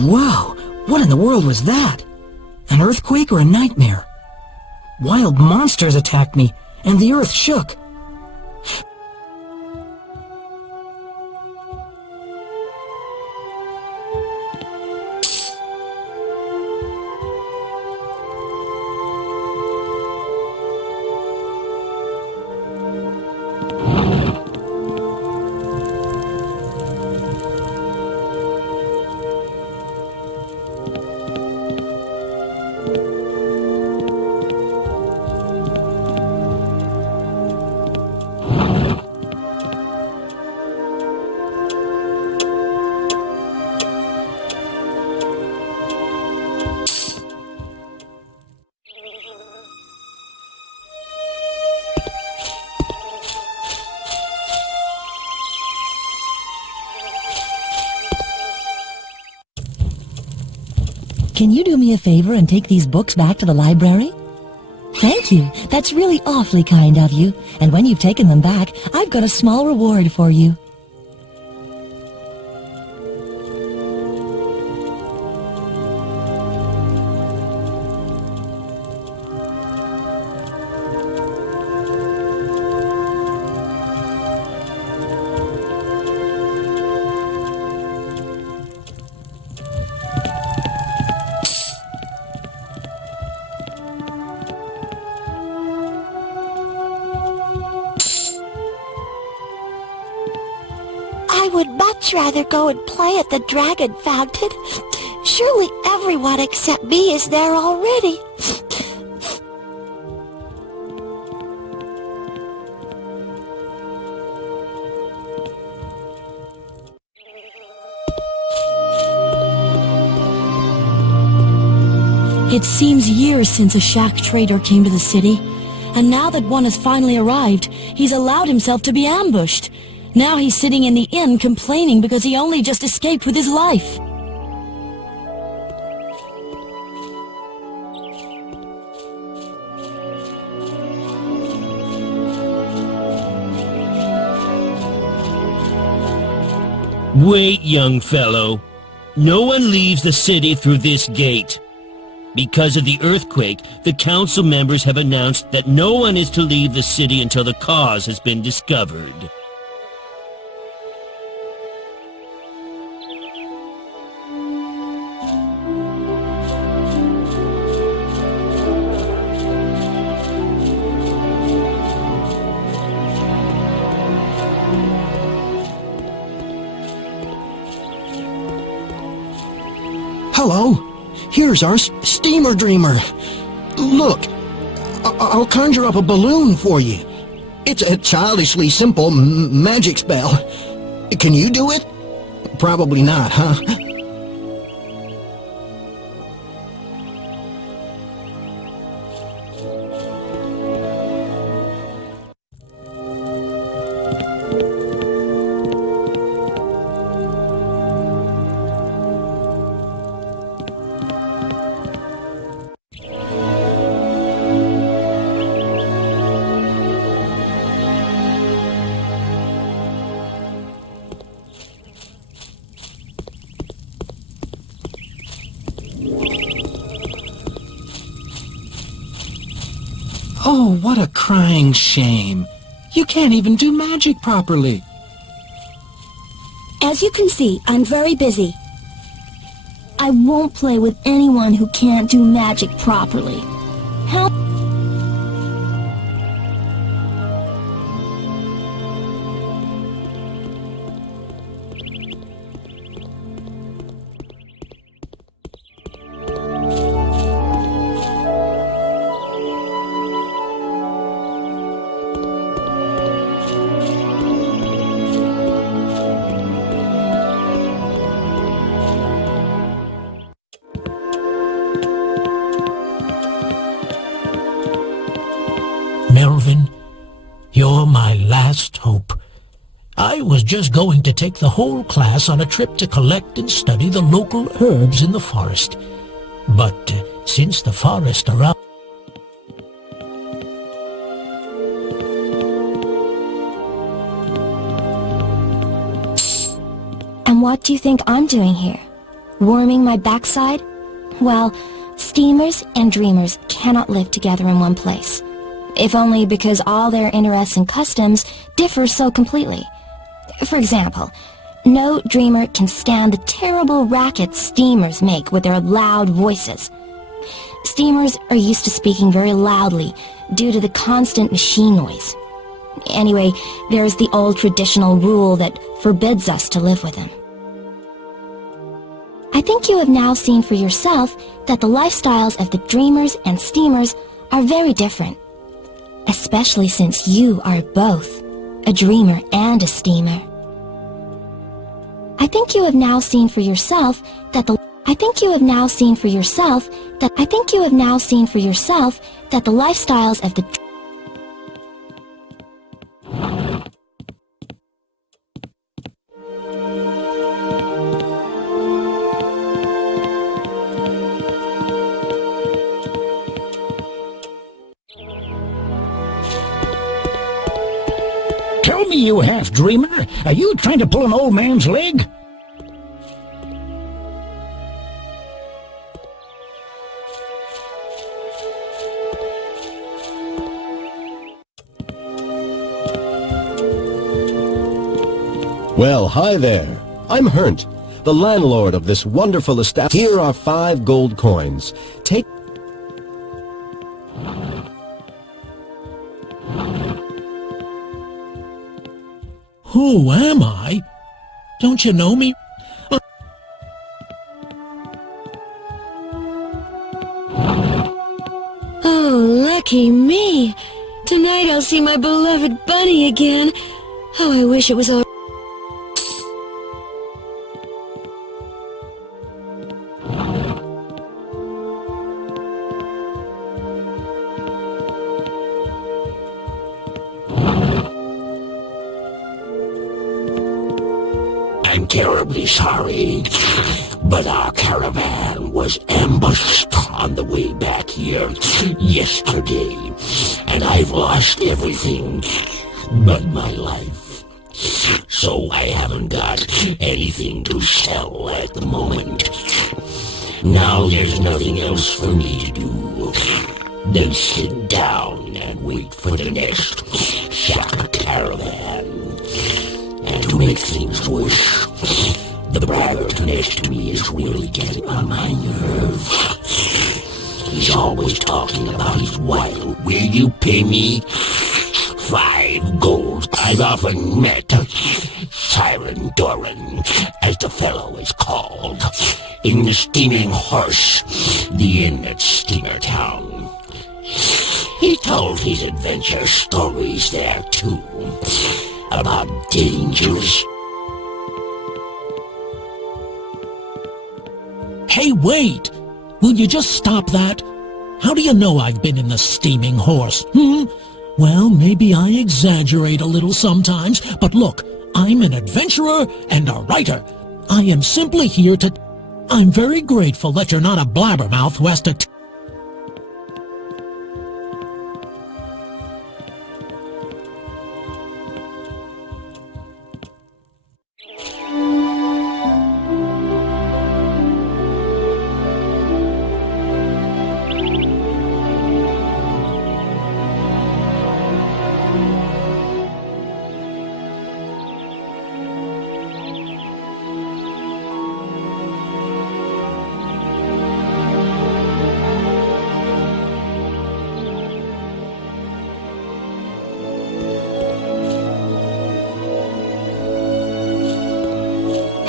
Wow! What in the world was that? An earthquake or a nightmare? Wild monsters attacked me, and the earth shook. Can you do me a favor and take these books back to the library? Thank you. That's really awfully kind of you. And when you've taken them back, I've got a small reward for you. I would much rather go and play at the Dragon Fountain. Surely everyone except me is there already. It seems years since a shack trader came to the city, and now that one has finally arrived, he's allowed himself to be ambushed. Now he's sitting in the inn complaining because he only just escaped with his life. Wait, young fellow. No one leaves the city through this gate. Because of the earthquake, the council members have announced that no one is to leave the city until the cause has been discovered. Hello, here's our steamer dreamer. Look, I'll conjure up a balloon for you. It's a childishly simple magic spell. Can you do it? Probably not, huh? Oh, what a crying shame. You can't even do magic properly. As you can see, I'm very busy. I won't play with anyone who can't do magic properly. How? Melvin, you're my last hope. I was just going to take the whole class on a trip to collect and study the local herbs in the forest. But since the forest around... And what do you think I'm doing here? Warming my backside? Well, steamers and dreamers cannot live together in one place. If only because all their interests and customs differ so completely. For example, no dreamer can stand the terrible racket steamers make with their loud voices. Steamers are used to speaking very loudly due to the constant machine noise. Anyway, there's the old traditional rule that forbids us to live with them. I think you have now seen for yourself that the lifestyles of the dreamers and steamers are very different. Especially since you are both a dreamer and a steamer. I think you have now seen for yourself that the lifestyles of the Tell me, you half-dreamer, are you trying to pull an old man's leg? Well, hi there. I'm Hfric, the landlord of this wonderful establishment. Here are 5 gold coins. Take... Who am I? Don't you know me? Oh, lucky me. Tonight I'll see my beloved bunny again. Oh, I wish it was all... I'm terribly sorry, but our caravan was ambushed on the way back here yesterday, and I've lost everything but my life. So I haven't got anything to sell at the moment. Now there's nothing else for me to do than sit down and wait for the next Shaka caravan. And to make things worse, the braggart next to me is really getting on my nerves. He's always talking about his wild. Will you pay me 5 gold? I've often met Siren Doran, as the fellow is called, in the Steaming Horse, the inn at Steamer Town. He told his adventure stories there too, about dangers. Hey, wait! Will you just stop that? How do you know I've been in the Steaming Horse, Well, maybe I exaggerate a little sometimes, but look, I'm an adventurer and a writer. I am simply here to... I'm very grateful that you're not a blabbermouth who has to...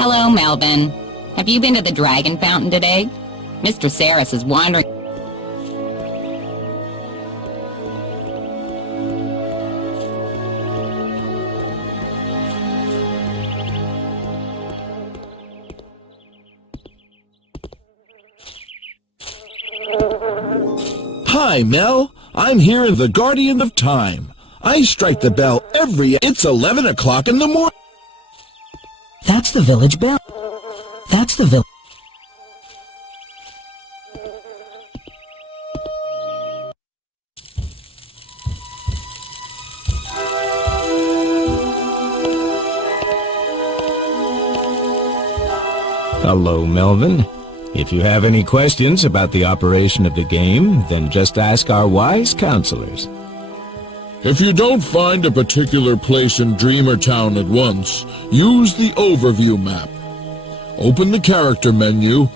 Hello, Melvin. Have you been to the Dragon Fountain today? Mr. Saris is wandering... Hi, Mel. I'm here in the Guardian of Time. I strike the bell It's 11 o'clock in the morning. That's the village bell. That's the village. Hello, Melvin. If you have any questions about the operation of the game, then just ask our wise counselors. If you don't find a particular place in Dreamer Town at once, use the overview map. Open the character menu.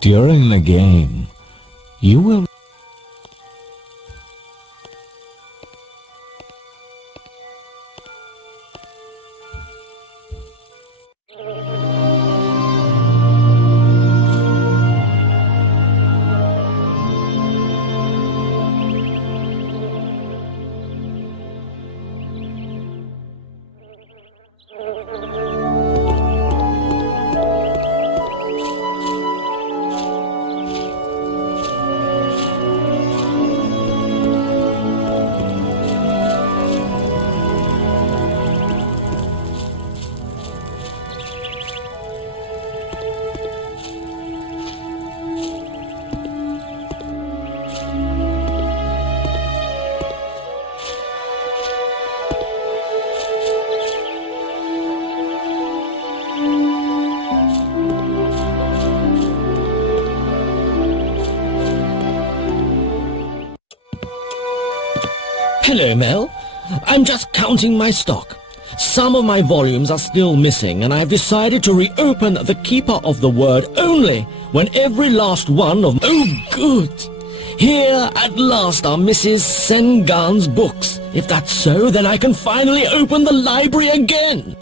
During the game, you will... Hello, Mel. I'm just counting my stock. Some of my volumes are still missing, and I've decided to reopen The Keeper of the Word only when every last one of... Oh, good! Here, at last, are Mrs. Sengan's books. If that's so, then I can finally open the library again!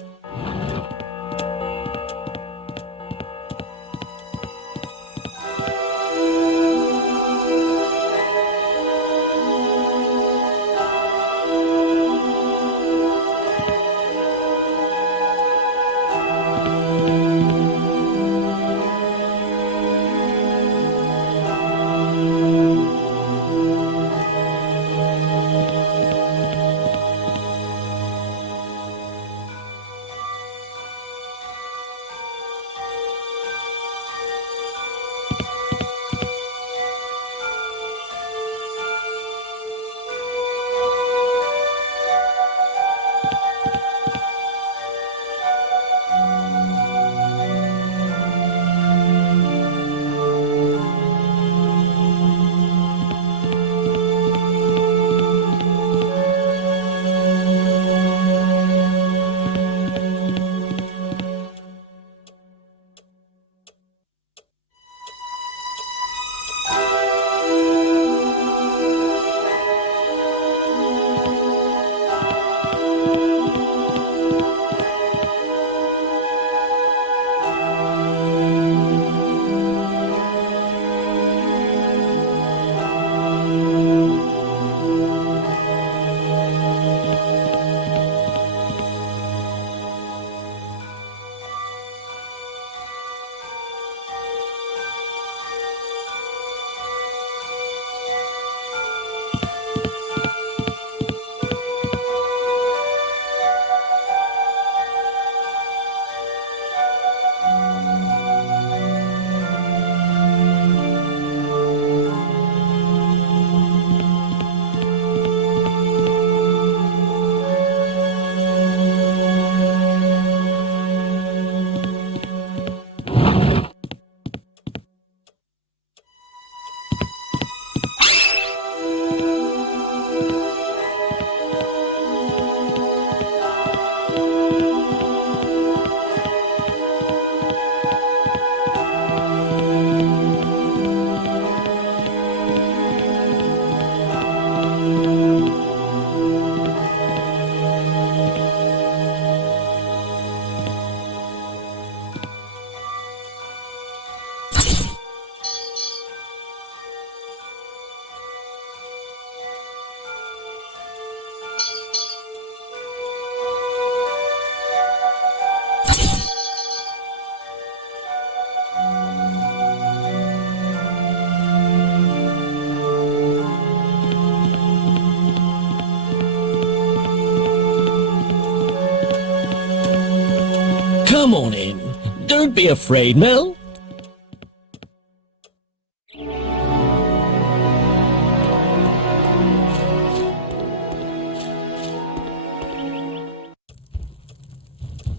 Come on in. Don't be afraid, Mel.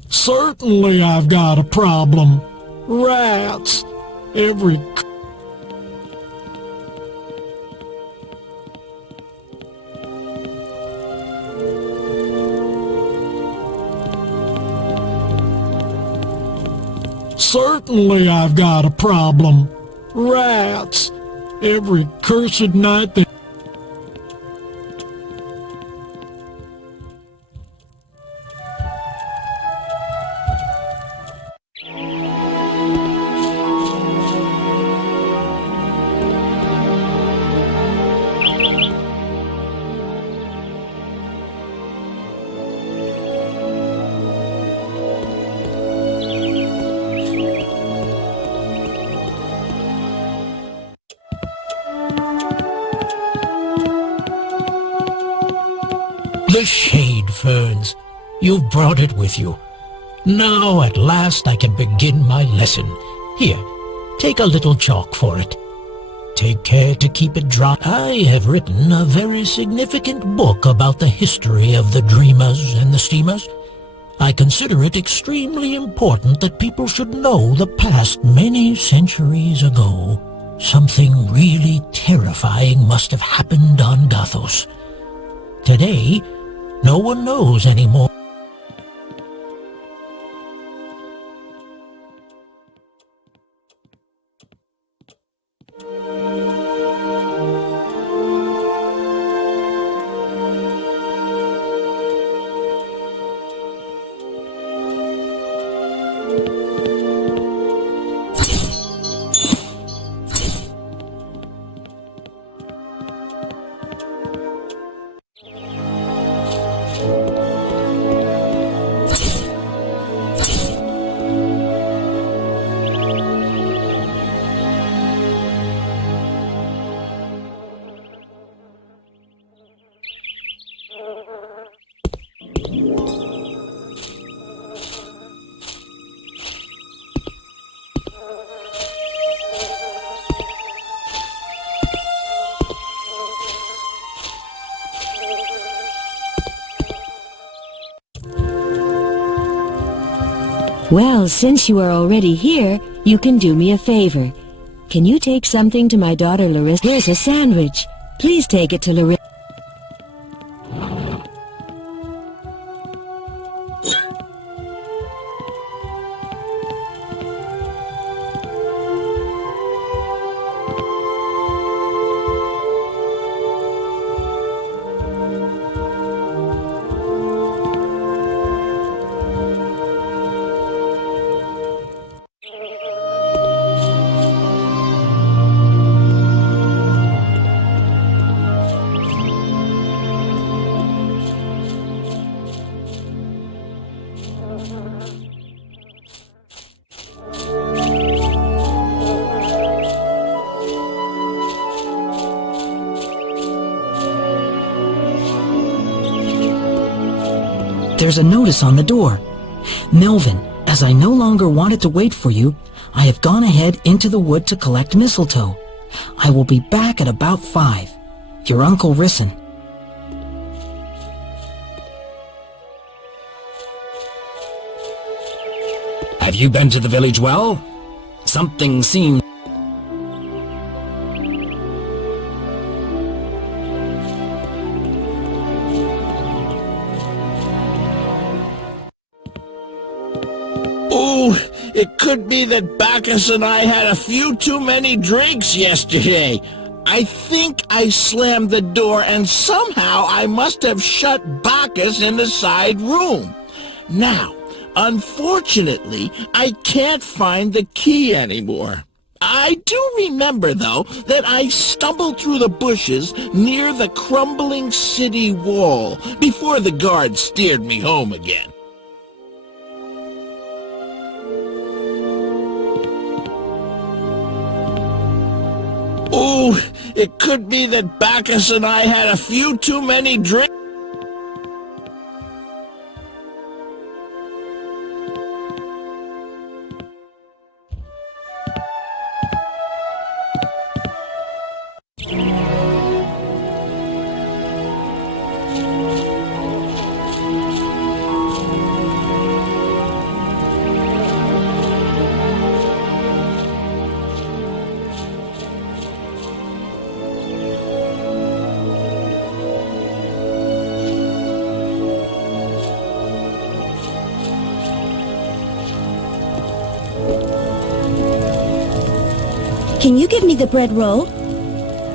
Certainly I've got a problem. Rats. Every... Certainly I've got a problem. Rats. Every cursed night they... The shade ferns. You've brought it with you. Now at last I can begin my lesson. Here, take a little chalk for it. Take care to keep it dry. I have written a very significant book about the history of the dreamers and the steamers. I consider it extremely important that people should know the past many centuries ago. Something really terrifying must have happened on Gothos. Today, no one knows anymore. Well, since you are already here, you can do me a favor. Can you take something to my daughter Larissa? Here's a sandwich. Please take it to Larissa. There's a notice on the door. Melvin, as I no longer wanted to wait for you, I have gone ahead into the wood to collect mistletoe. I will be back at about 5. Your Uncle Risson. Have you been to the village well? Something seems... Oh, it could be that Bacchus and I had a few too many drinks yesterday. I think I slammed the door and somehow I must have shut Bacchus in the side room. Now, unfortunately, I can't find the key anymore. I do remember, though, that I stumbled through the bushes near the crumbling city wall before the guards steered me home again. Oh, it could be that Bacchus and I had a few too many drinks. Can you give me the bread roll?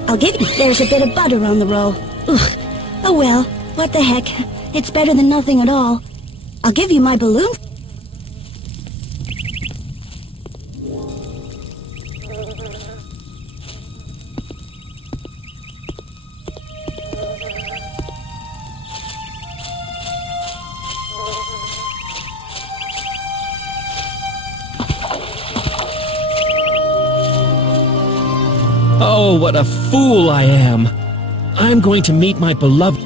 I'll give you... There's a bit of butter on the roll. Ugh. Oh well, what the heck. It's better than nothing at all. I'll give you my balloon. Oh, what a fool I am! I'm going to meet my beloved...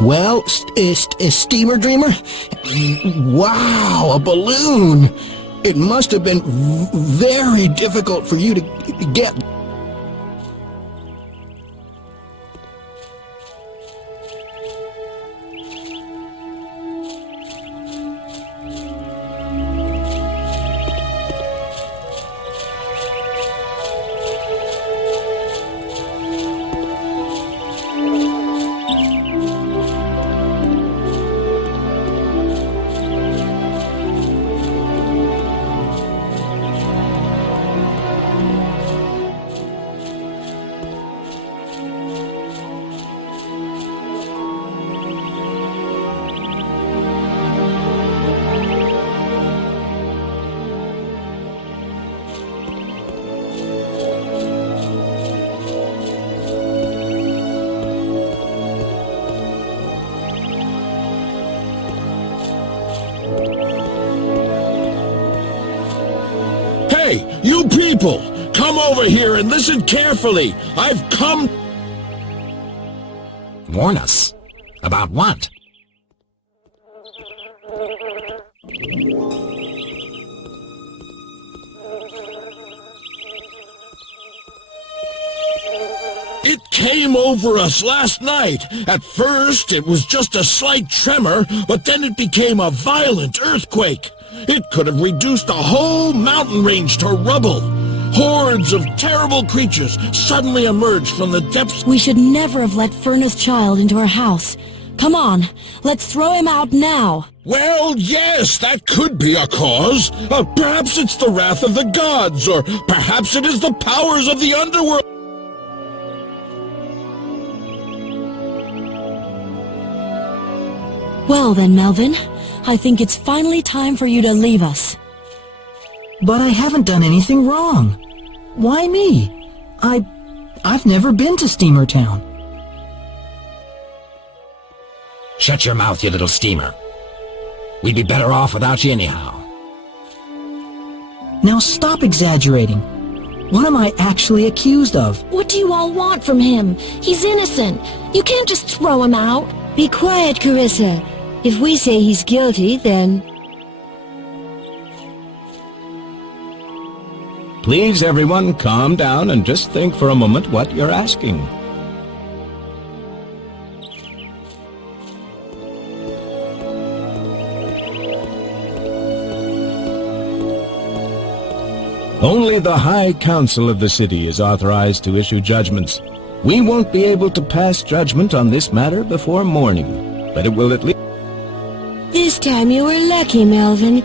Well, Steamer Dreamer? Wow, a balloon! It must have been very difficult for you to get. Hey, you people! Come over here and listen carefully! I've come... Warn us? About what? It came over us last night. At first, it was just a slight tremor, but then it became a violent earthquake. It could have reduced a whole mountain range to rubble. Hordes of terrible creatures suddenly emerged from the depths. We should never have let Furnace Child into our house. Come on, let's throw him out now. Well, yes, that could be a cause. Perhaps it's the wrath of the gods, or perhaps it is the powers of the underworld. Well then, Melvin, I think it's finally time for you to leave us. But I haven't done anything wrong. Why me? I've never been to Steamer Town. Shut your mouth, you little steamer. We'd be better off without you anyhow. Now stop exaggerating. What am I actually accused of? What do you all want from him? He's innocent. You can't just throw him out. Be quiet, Carissa. If we say he's guilty, then... Please, everyone, calm down and just think for a moment what you're asking. Only the High Council of the city is authorized to issue judgments. We won't be able to pass judgment on this matter before morning, but it will at least... This time you were lucky, Melvin.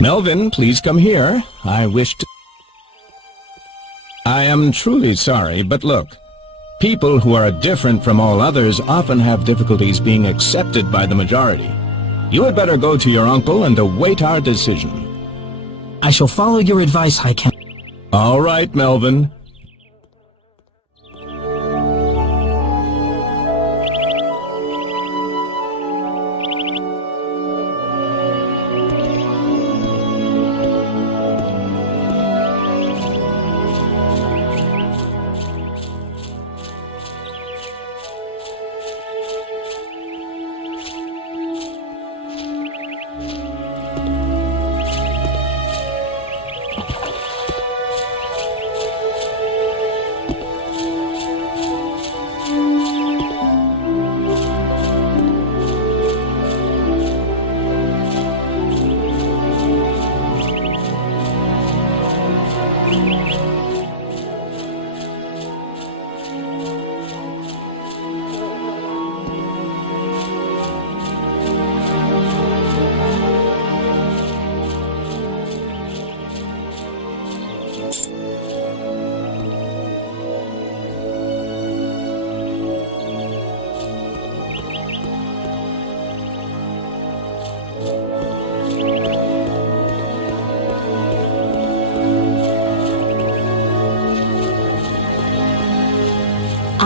Melvin, please come here. I wish to... I am truly sorry, but look. People who are different from all others often have difficulties being accepted by the majority. You had better go to your uncle and await our decision. I shall follow your advice, High Council. All right, Melvin.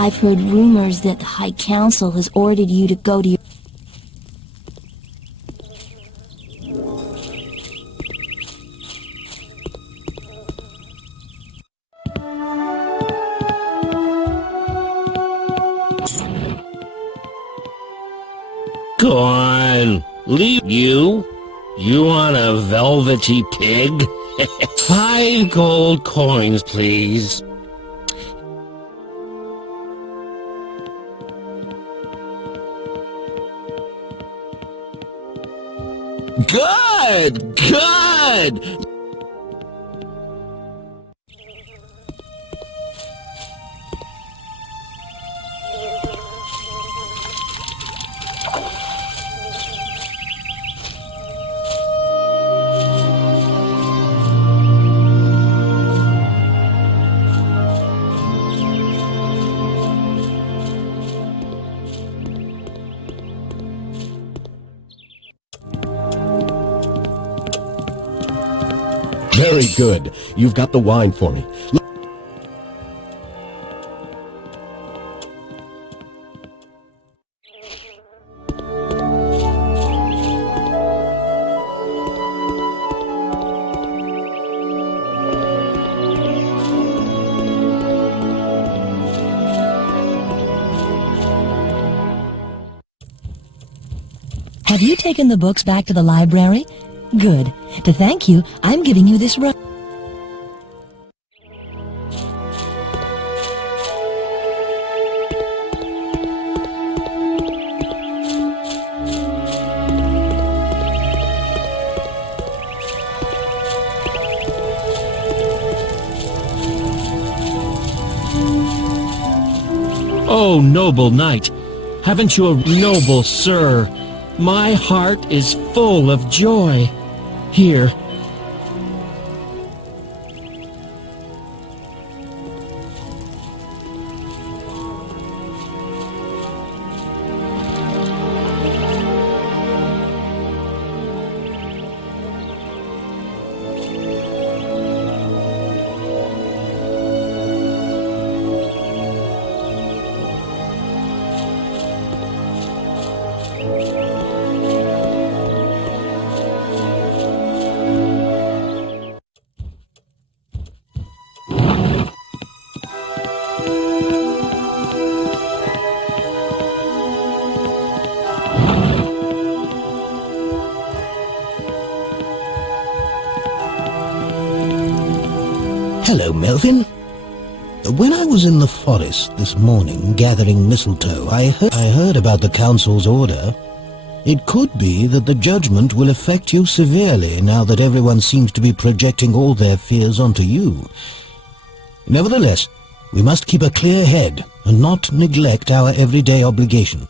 I've heard rumors that the High Council has ordered you to go to your... Go on, leave you. You want a velvety pig? 5 gold coins, please. Good! Good! Very good. You've got the wine for me. Have you taken the books back to the library? Good. To thank you, I'm giving you this Oh, noble knight, haven't you a noble sir? My heart is full of joy. Here. Hello, Melvin. When I was in the forest this morning gathering mistletoe, I heard about the Council's order. It could be that the judgment will affect you severely now that everyone seems to be projecting all their fears onto you. Nevertheless, we must keep a clear head and not neglect our everyday obligation.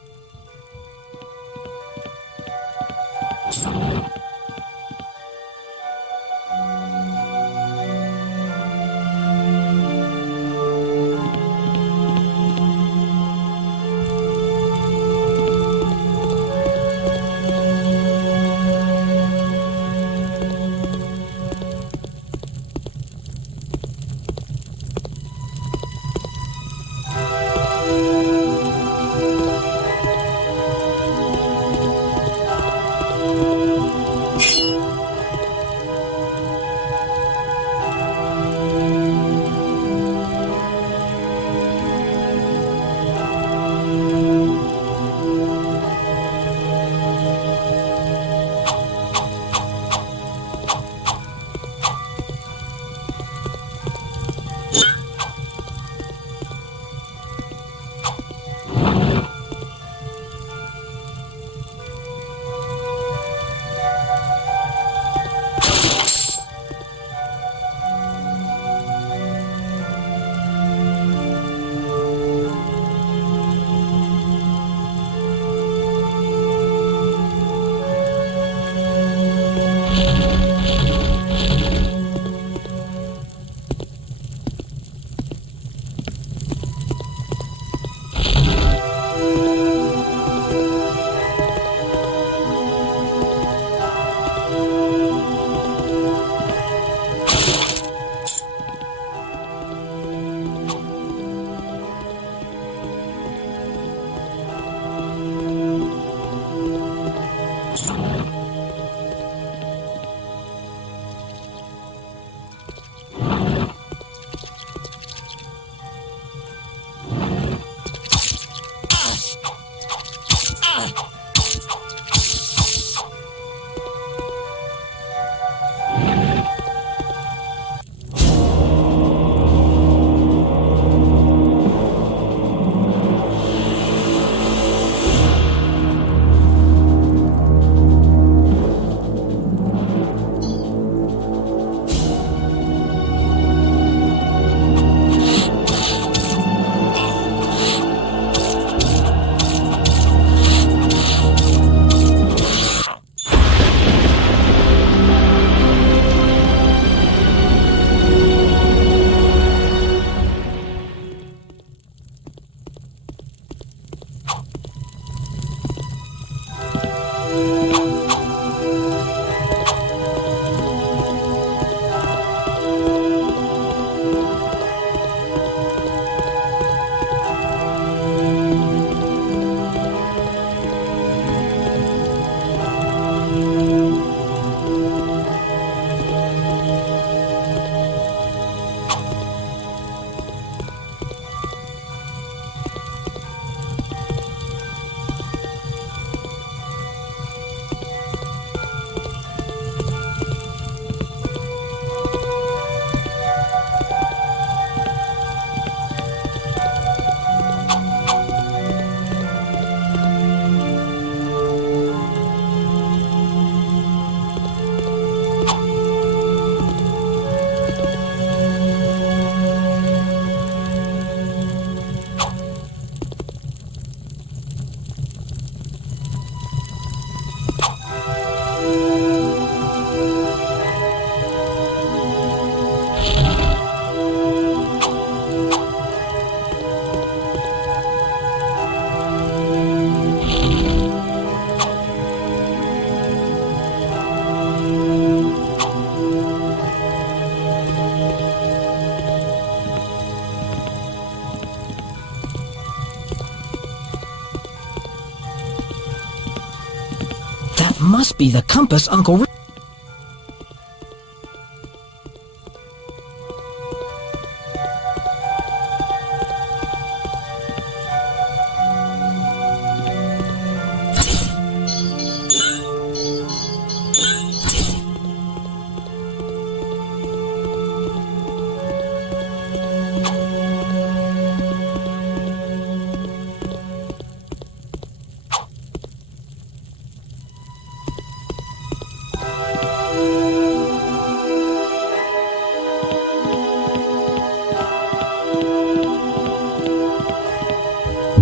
must be the compass Uncle Rick...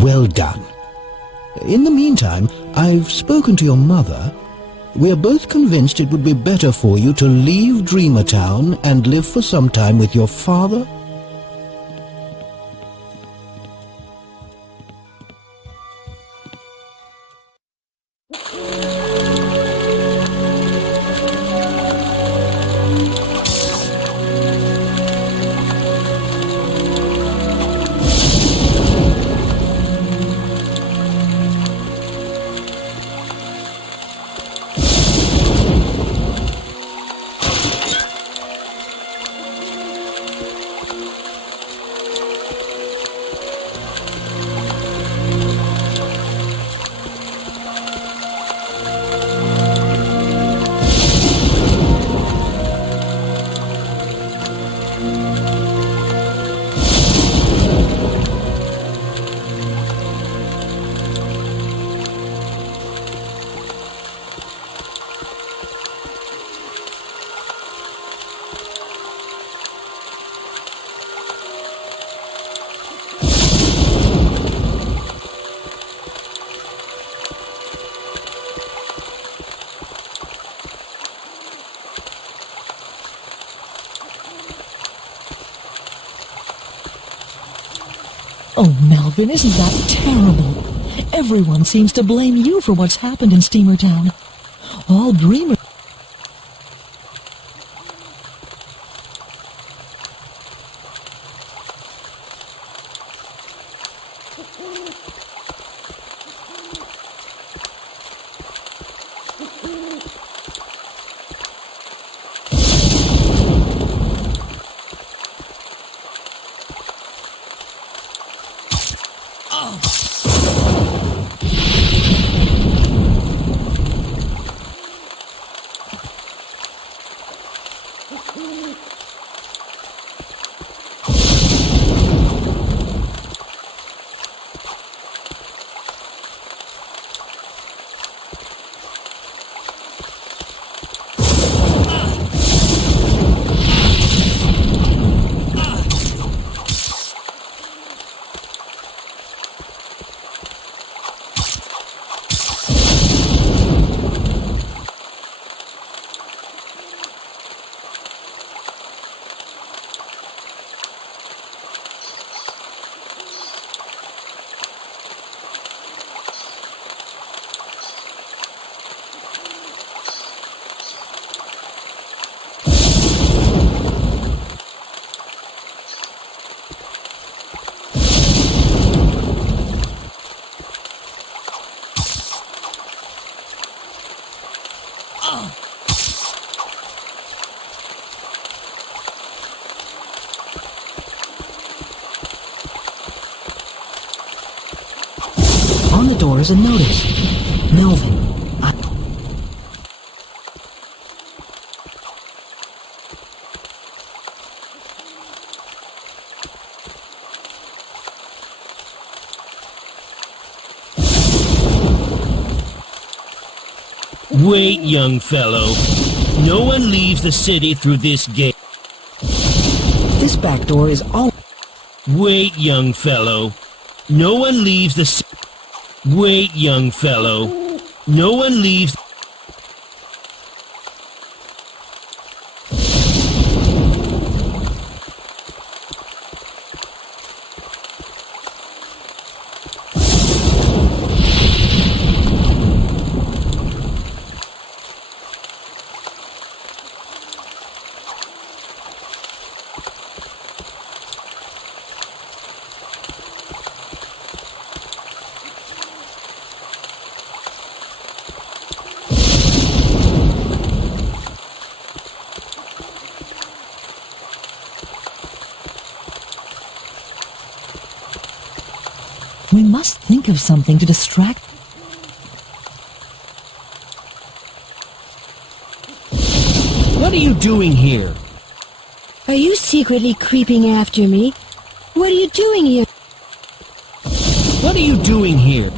Well done. In the meantime, I've spoken to your mother. We're both convinced it would be better for you to leave Dreamer Town and live for some time with your father. Oh, Melvin, isn't that terrible? Everyone seems to blame you for what's happened in Steamer Town. All dreamers... On the door is a notice. Melvin, Wait, young fellow. No one leaves the city through this gate. This back door is all... Wait, young fellow. No one leaves the... Wait, young fellow. No one leaves... We must think of something to distract... What are you doing here? Are you secretly creeping after me? What are you doing here? What are you doing here?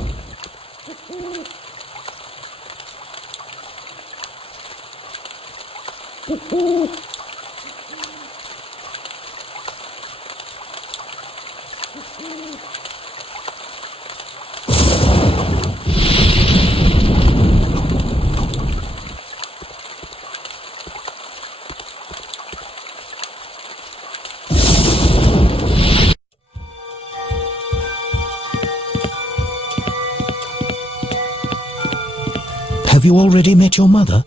Have you already met your mother?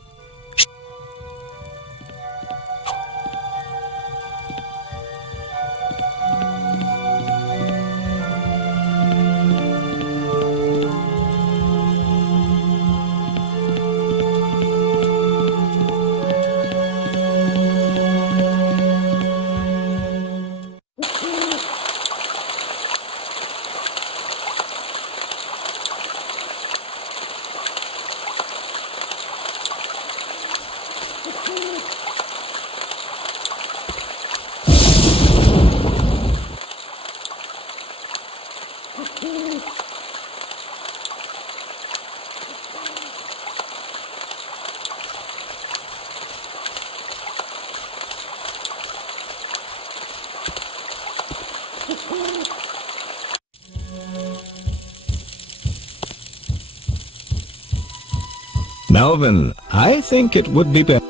Melvin, I think it would be better.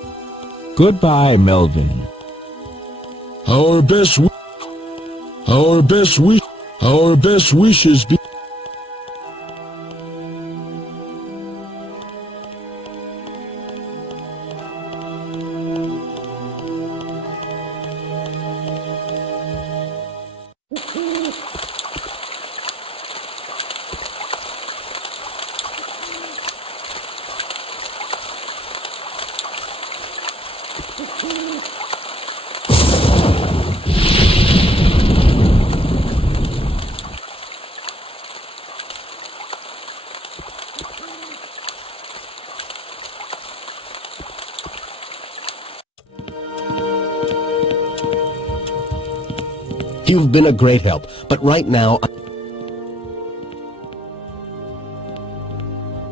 Goodbye, Melvin. Our best wishes be... You've been a great help, but right now...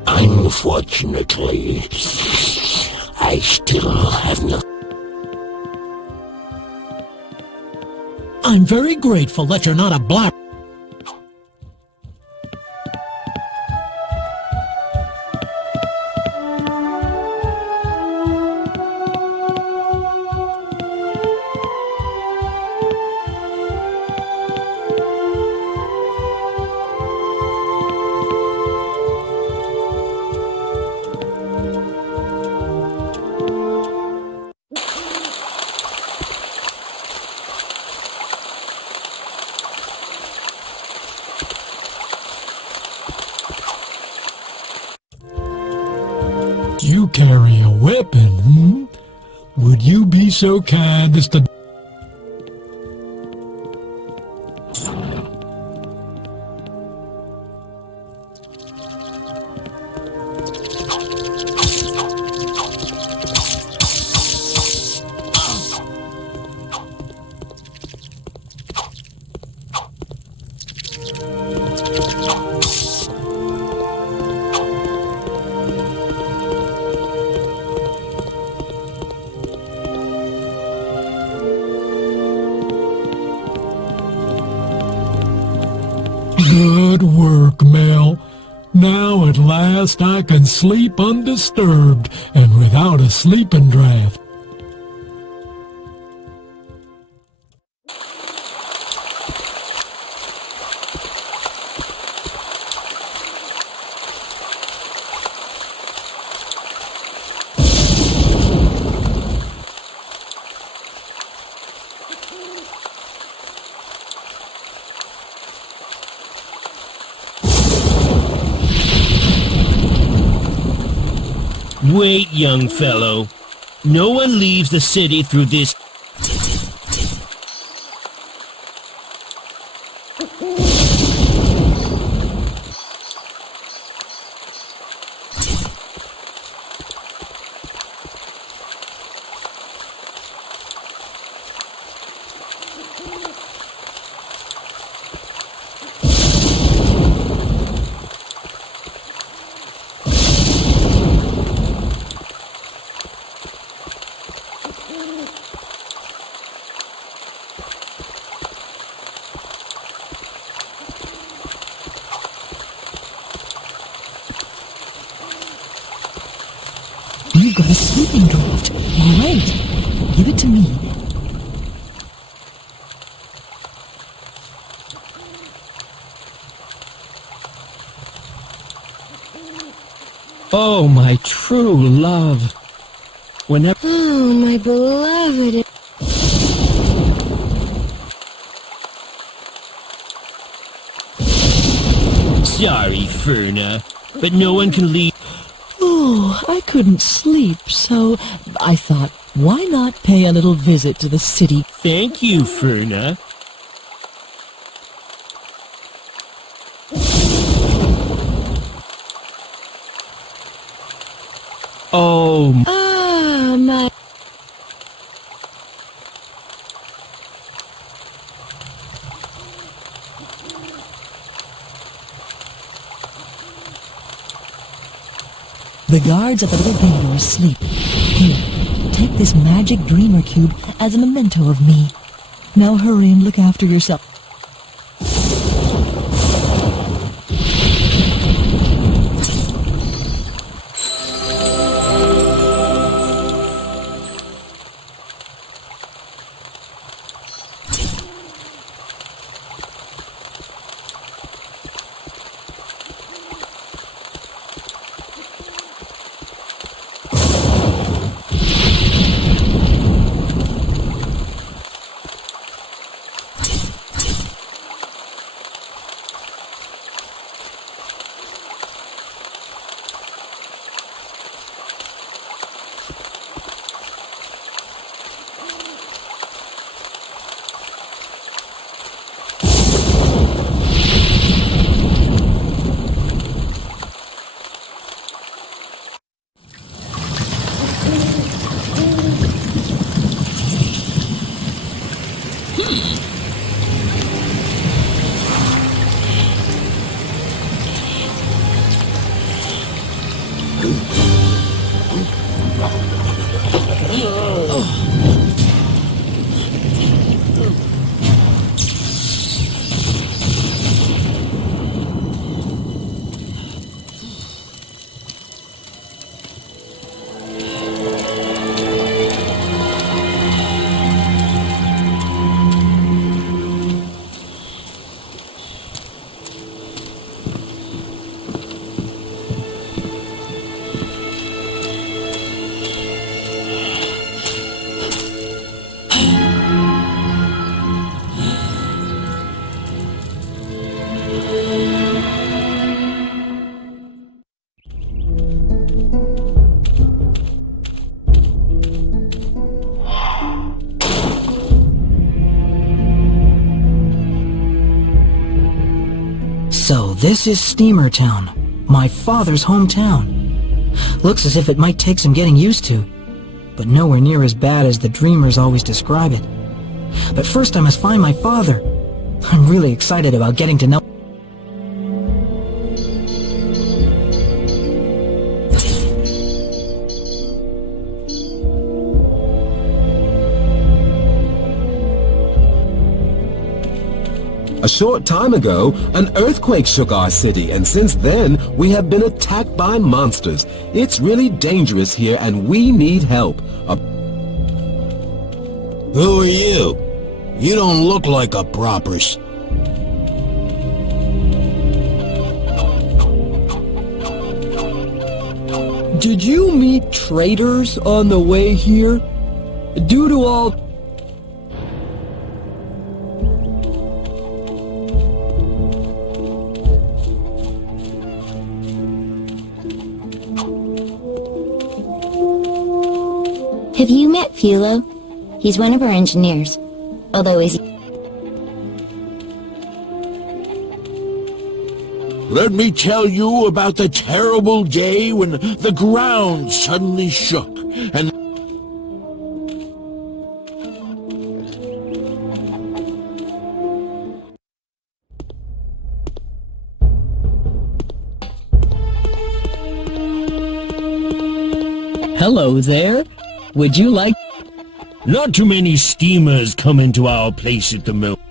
Unfortunately, I still have no... I'm very grateful that you're not a black... You carry a weapon, hmm? Would you be so kind as to... Good work, Mel. Now at last I can sleep undisturbed and without a sleeping draft. Wait, young fellow. No one leaves the city through this... got a sleeping draft. Great. Give it to me. Oh, my true love. Whenever... Oh, my beloved. Sorry, Ferna, but no one can leave. Oh, I couldn't sleep, so I thought, why not pay a little visit to the city? Thank you, Ferna. Oh, my... The guards at the little green door are asleep. Here, take this magic dreamer cube as a memento of me. Now hurry and look after yourself. So this is Steamer Town, my father's hometown. Looks as if it might take some getting used to, but nowhere near as bad as the dreamers always describe it. But first I must find my father. I'm really excited about getting to know... A short time ago, an earthquake shook our city, and since then, we have been attacked by monsters. It's really dangerous here, and we need help. Who are you? You don't look like a proper... Did you meet traitors on the way here? Due to all... Have you met Philo? He's one of our engineers. Although he's... Let me tell you about the terrible day when the ground suddenly shook, and... Hello there. Would you like... Not too many steamers come into our place at the moment.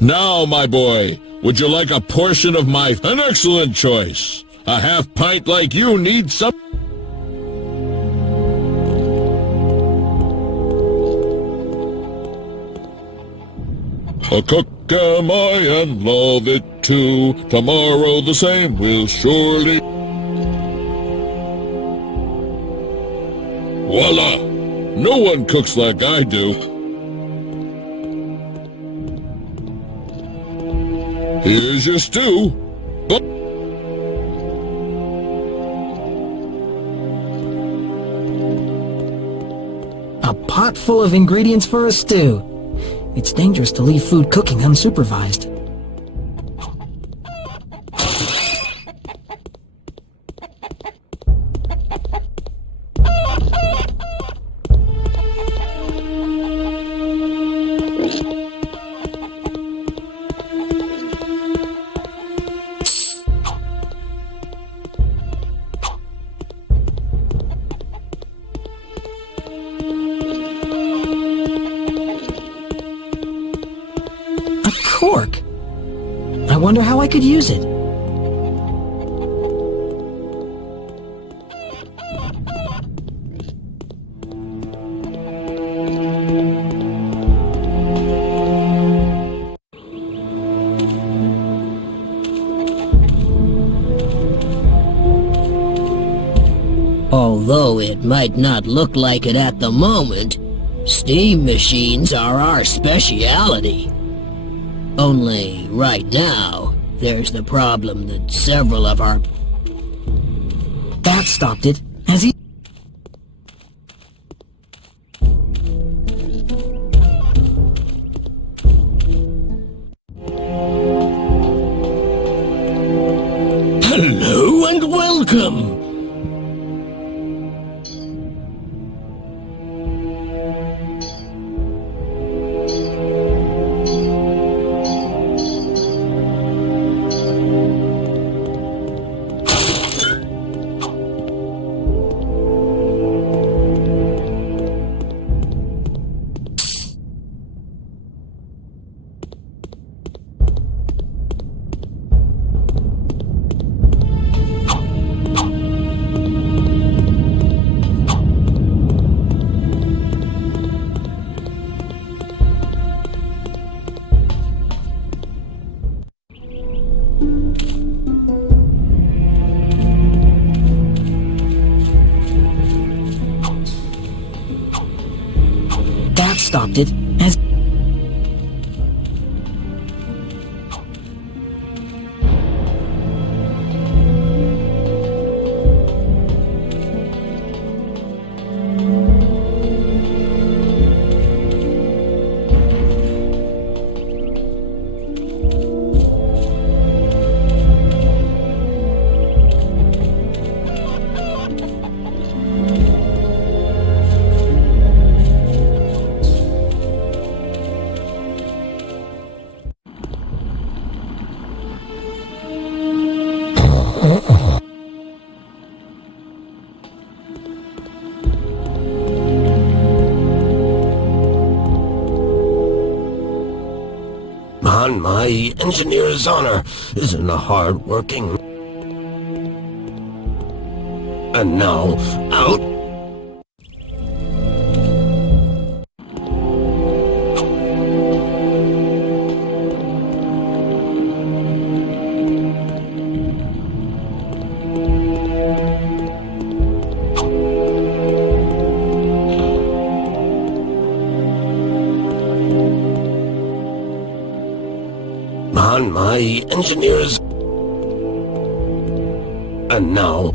Now, my boy, would you like a portion of my... An excellent choice. A half pint like you needs some... A cook am I and love it too. Tomorrow the same will surely... Voila! No one cooks like I do. Here's your stew. A pot full of ingredients for a stew. It's dangerous to leave food cooking unsupervised. Cork. I wonder how I could use it. Although it might not look like it at the moment, steam machines are our specialty. Only, right now, there's the problem that several of our... That stopped it, as he... Hello and welcome! Stopped it, as... On my engineer's honor, isn't a hard-working... And now, out... On my engineers. And now...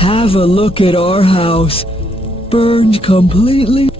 Have a look at our house. Burned completely.